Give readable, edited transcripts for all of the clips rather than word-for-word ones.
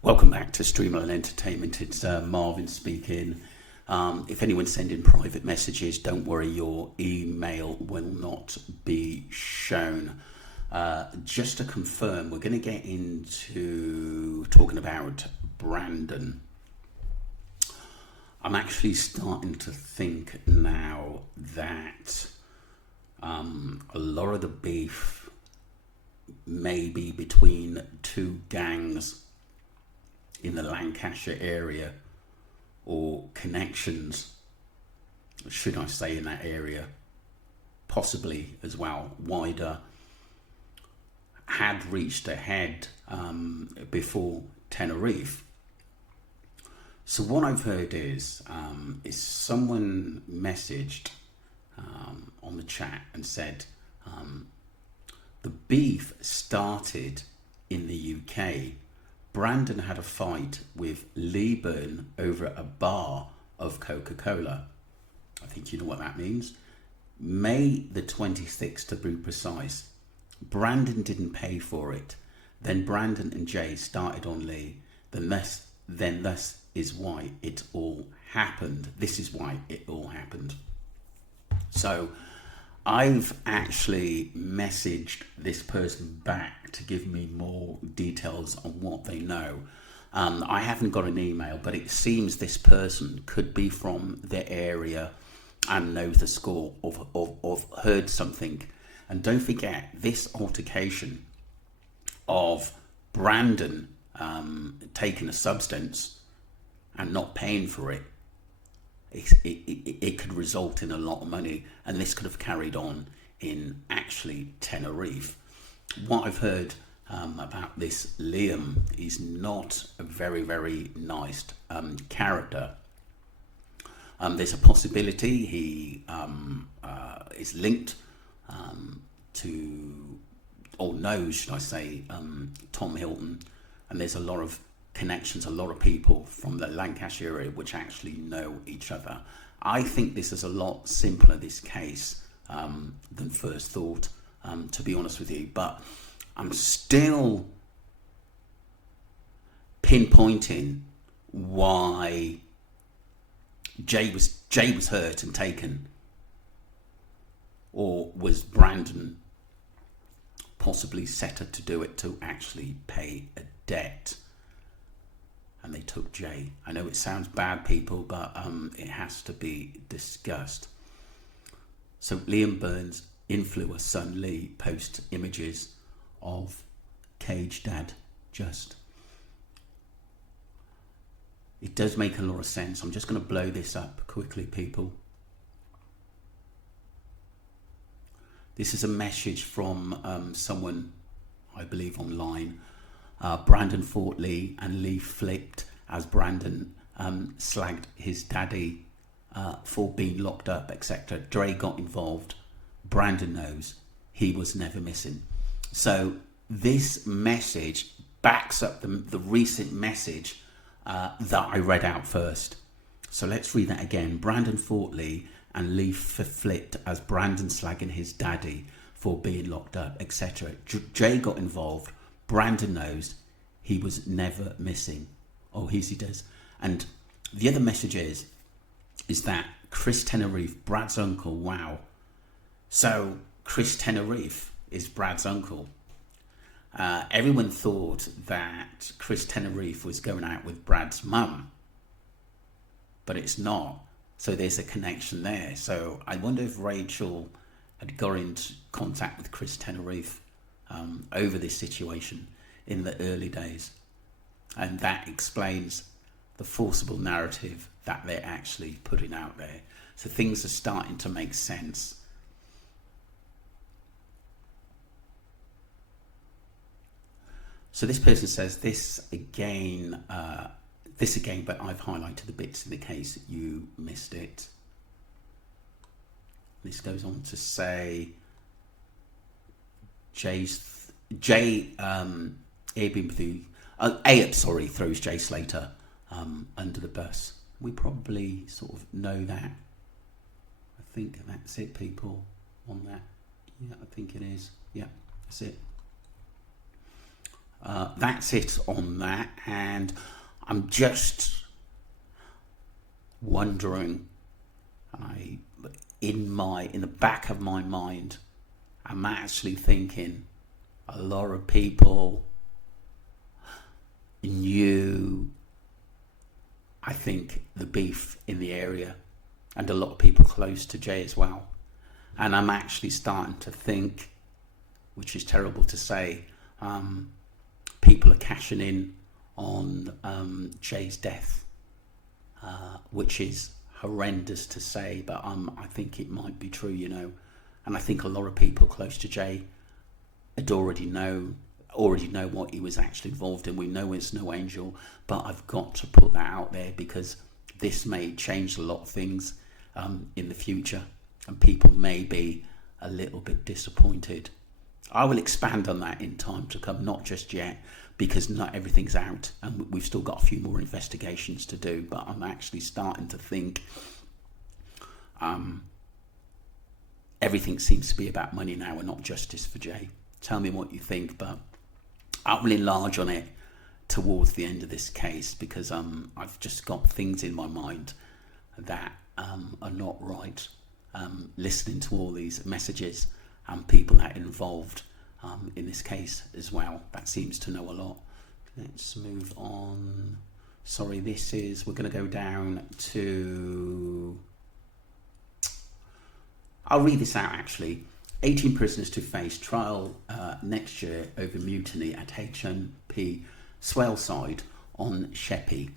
Welcome back to Streamline Entertainment. It's Marvin speaking. If anyone's sending private messages, don't worry, your email will not be shown. Just to confirm, we're going to get into talking about Brandon. I'm actually starting to think now that a lot of the beef may be between two gangs in the Lancashire area, or connections, should I say, in that area, possibly as well wider, had reached a head before Tenerife. So what I've heard is someone messaged on the chat and said the beef started in the UK. Brandon had a fight with Leeburn over a bar of Coca-Cola. I think you know what that means. May the 26th to be precise. Brandon didn't pay for it. Then Brandon and Jay started on Lee. This is why it all happened. This is why it all happened. So I've actually messaged this person back to give me more details on what they know. I haven't got an email, but it seems this person could be from the area and knows the score of heard something. And don't forget, this altercation of Brandon taking a substance and not paying for it, it could result in a lot of money, and this could have carried on in actually Tenerife. What I've heard about this Liam is not a very, very nice character. There's a possibility he is linked to, or knows, should I say, Tom Hilton, and there's a lot of connections, a lot of people from the Lancashire area which actually know each other. I think this is a lot simpler, this case, than first thought, to be honest with you. But I'm still pinpointing why Jay was hurt and taken, or was Brandon possibly set up to do it to actually pay a debt? And they took Jay. I know it sounds bad, people, but it has to be discussed. So Liam Burns' influencer son Lee posts images of Cage Dad Just. It does make a lot of sense. I'm just going to blow this up quickly, people. This is a message from someone, I believe, online. Brandon fought Lee, and Lee flipped as Brandon slagged his daddy for being locked up, etc. Dre got involved. Brandon knows he was never missing. So this message backs up the recent message that I read out first. So let's read that again. Brandon fought Lee, and Lee flipped as Brandon slagging his daddy for being locked up, etc. Jay got involved. Brandon knows he was never missing. Oh, he does. And the other message is that Chris Tenerife, Brad's uncle, wow. So Chris Tenerife is Brad's uncle. Everyone thought that Chris Tenerife was going out with Brad's mum, but it's not. So there's a connection there. So I wonder if Rachel had got into contact with Chris Tenerife over this situation in the early days, and that explains the forcible narrative that they're actually putting out there. So things are starting to make sense. So this person says this again, but I've highlighted the bits in the case you missed it. This goes on to say Ayub throws Jay Slater under the bus. We probably sort of know that. I think that's it, people, on that. Yeah, I think it is. Yeah, that's it. that's it on that. And I'm just wondering, in the back of my mind, I'm actually thinking a lot of people knew, I think, the beef in the area, and a lot of people close to Jay as well. And I'm actually starting to think, which is terrible to say, people are cashing in on Jay's death, which is horrendous to say, but I think it might be true, and I think a lot of people close to Jay had already know what he was actually involved in. We know it's no angel, but I've got to put that out there because this may change a lot of things in the future, and people may be a little bit disappointed. I will expand on that in time to come, not just yet, because not everything's out and we've still got a few more investigations to do, but I'm actually starting to think everything seems to be about money now and not justice for Jay. Tell me what you think, but I will enlarge on it towards the end of this case because I've just got things in my mind that are not right. Listening to all these messages and people that are involved in this case as well, that seems to know a lot. Let's move on. Sorry, we're going to go down to, I'll read this out actually. 18 prisoners to face trial next year over mutiny at HMP Swaleside on Sheppey.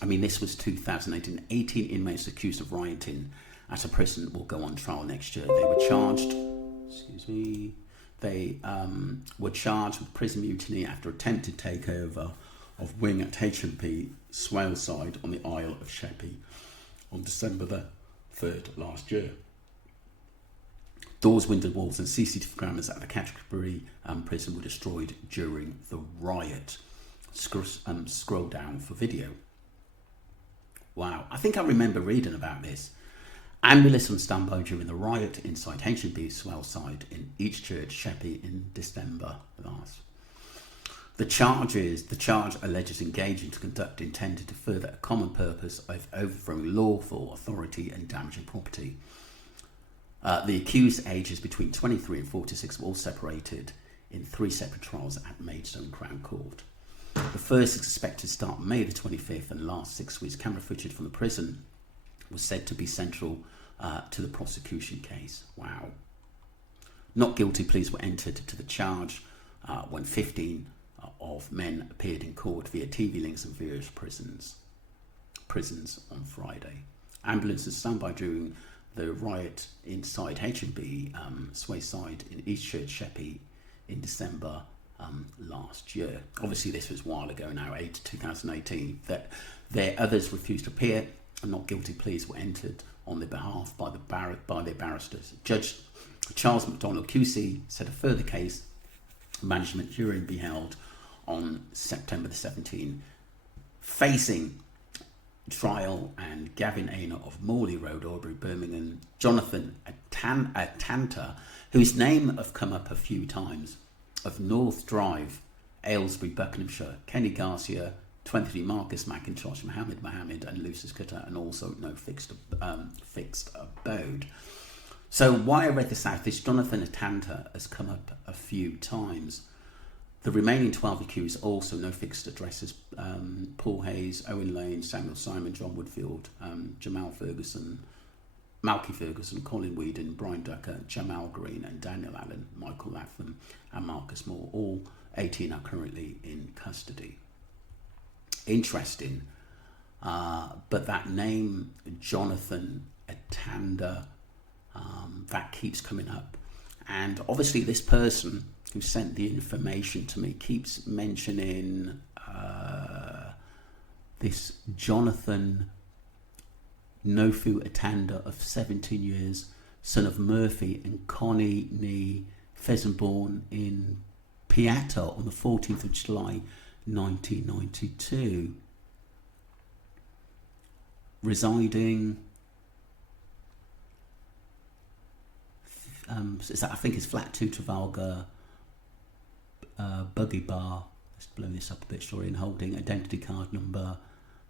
This was 2018. 18 inmates accused of rioting at a prison will go on trial next year. They were charged, were charged with prison mutiny after attempted takeover of wing at HMP Swaleside on the Isle of Sheppey on December the 3rd last year. Doors, windows, walls and CCTV cameras at the Canterbury prison were destroyed during the riot. Scroll down for video. Wow, I think I remember reading about this. Ambulance on standby during the riot inside HMP Swaleside in Eastchurch, Sheppey in December last. The charge alleges engaging to conduct intended to further a common purpose of overthrowing lawful authority and damaging property. The accused, ages between 23 and 46, were all separated in 3 separate trials at Maidstone Crown Court. The first is expected to start May the 25th and last 6 weeks. Camera footage from the prison was said to be central to the prosecution case. Wow. Not guilty pleas were entered to the charge when 15 of men appeared in court via TV links in various prisons on Friday. Ambulances standby during the riot inside HMP Swaleside in Eastchurch, Sheppey in December last year. Obviously this was a while ago now, 2018. That others refused to appear and not guilty pleas were entered on their behalf by their barristers. Judge Charles McDonald QC said a further case management hearing be held on September the 17th, facing trial, and Gavin Ainer of Morley Road, Albury, Birmingham, Jonathan Atanta, whose name have come up a few times, of North Drive, Aylesbury, Buckinghamshire, Kenny Garcia, 23, Marcus McIntosh, Mohammed and Lucius Cutter, and also no fixed abode. So why I read this out, this Jonathan Atanta has come up a few times. The remaining 12 accused also no fixed addresses. Paul Hayes, Owen Lane, Samuel Simon, John Woodfield, Malky Ferguson, Colin Whedon, Brian Ducker, Jamal Green and Daniel Allen, Michael Latham and Marcus Moore. All 18 are currently in custody. Interesting, but that name, Jonathan Atanda, that keeps coming up. And obviously this person who sent the information to me keeps mentioning this Jonathan Nofu Atanda of 17 years, son of Murphy and Connie Nee Pheasant, born in Piatta on the 14th of July 1992, residing I think it's flat 2 Trafalgar buggy bar. Let's blow this up a bit, sorry, and holding identity card number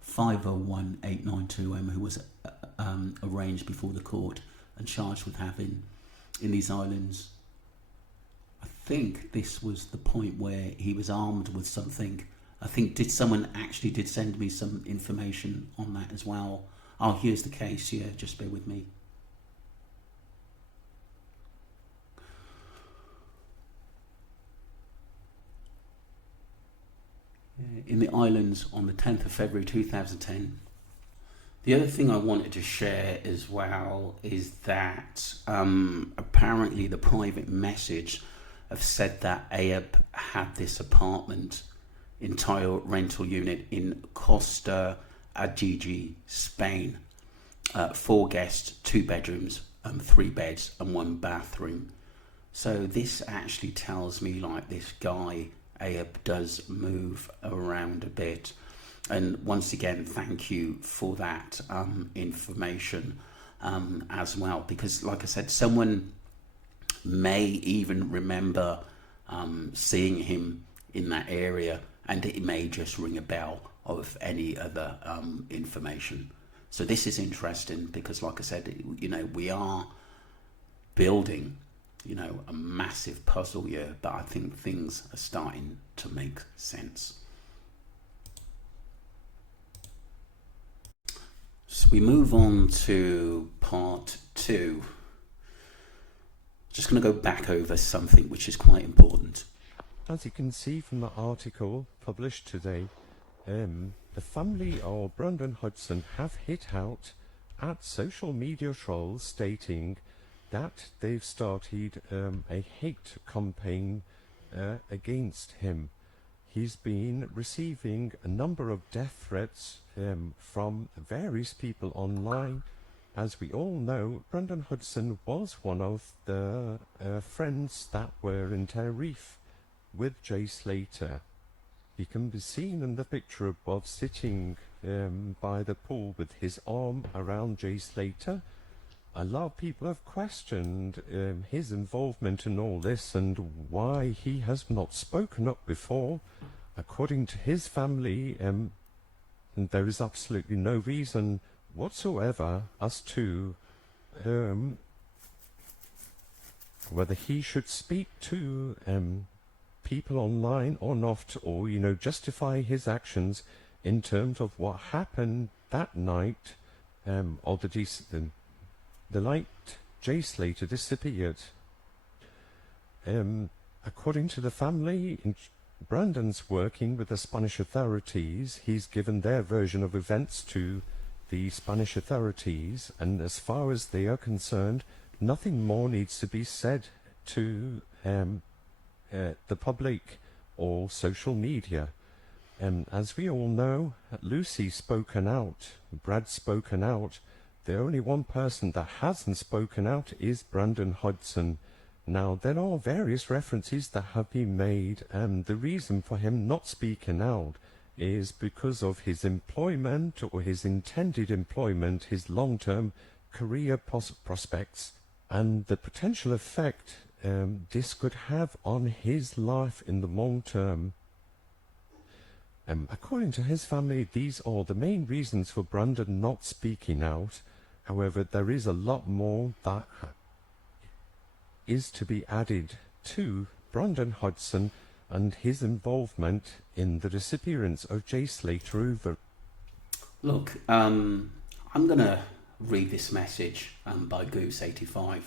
501892M, who was arraigned before the court and charged with having in these islands. I think this was the point where he was armed with something. I think someone actually did send me some information on that as well. Oh, here's the case here, just bear with me. In the islands on the 10th of February 2010. The other thing I wanted to share as well is that apparently the private message have said that Ayub had this apartment, entire rental unit in Costa Ajiji, Spain. 4 guests, 2 bedrooms, 3 beds and 1 bathroom. So this actually tells me like this guy Ayub does move around a bit. And once again, thank you for that information as well, because like I said, someone may even remember seeing him in that area, and it may just ring a bell of any other information. So this is interesting because, like I said, you know, we are building, you know, a massive puzzle here, but I think things are starting to make sense. So we move on to part 2. Just going to go back over something which is quite important. As you can see from the article published today, the family of Brandon Hudson have hit out at social media trolls stating that they've started a hate campaign against him. He's been receiving a number of death threats from various people online. As we all know, Brandon Hudson was one of the friends that were in Tenerife with Jay Slater. He can be seen in the picture above sitting by the pool with his arm around Jay Slater. A lot of people have questioned his involvement in all this and why he has not spoken up before. According to his family, there is absolutely no reason whatsoever as to whether he should speak to people online or not, or, you know, justify his actions in terms of what happened that night, or the night Jay Slater disappeared. According to the family, Brandon's working with the Spanish authorities. He's given their version of events to the Spanish authorities, and as far as they are concerned, nothing more needs to be said to the public or social media. As we all know, Lucy's spoken out, Brad's spoken out. The only one person that hasn't spoken out is Brandon Hudson. Now, there are various references that have been made, and the reason for him not speaking out is because of his employment, or his intended employment, his long-term career prospects, and the potential effect this could have on his life in the long term. According to his family, these are the main reasons for Brandon not speaking out. However, there is a lot more that is to be added to Brandon Hudson and his involvement in the disappearance of Jay Slater over. Look, I'm going to read this message by Goose85.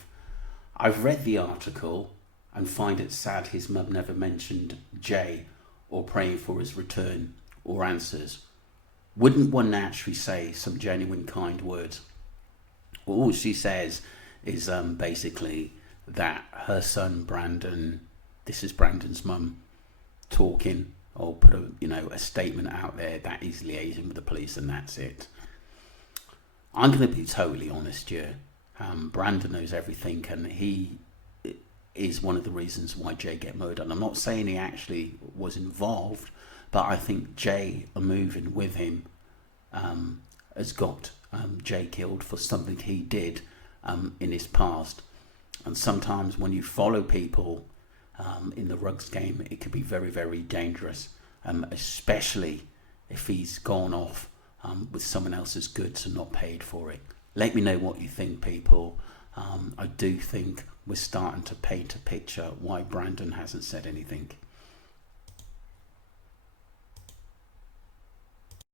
I've read the article and find it sad his mum never mentioned Jay or praying for his return or answers. Wouldn't one naturally say some genuine kind words? All she says is basically that her son Brandon, this is Brandon's mum talking, or put a statement out there that he's liaising with the police, and that's it. I'm going to be totally honest here. Brandon knows everything, and he is one of the reasons why Jay get murdered. And I'm not saying he actually was involved, but I think Jay, moving with him, has got Jay killed for something he did in his past. And sometimes when you follow people in the rugs game, it could be very, very dangerous, especially if he's gone off with someone else's goods and not paid for it. Let me know what you think, people. I do think we're starting to paint a picture why Brandon hasn't said anything.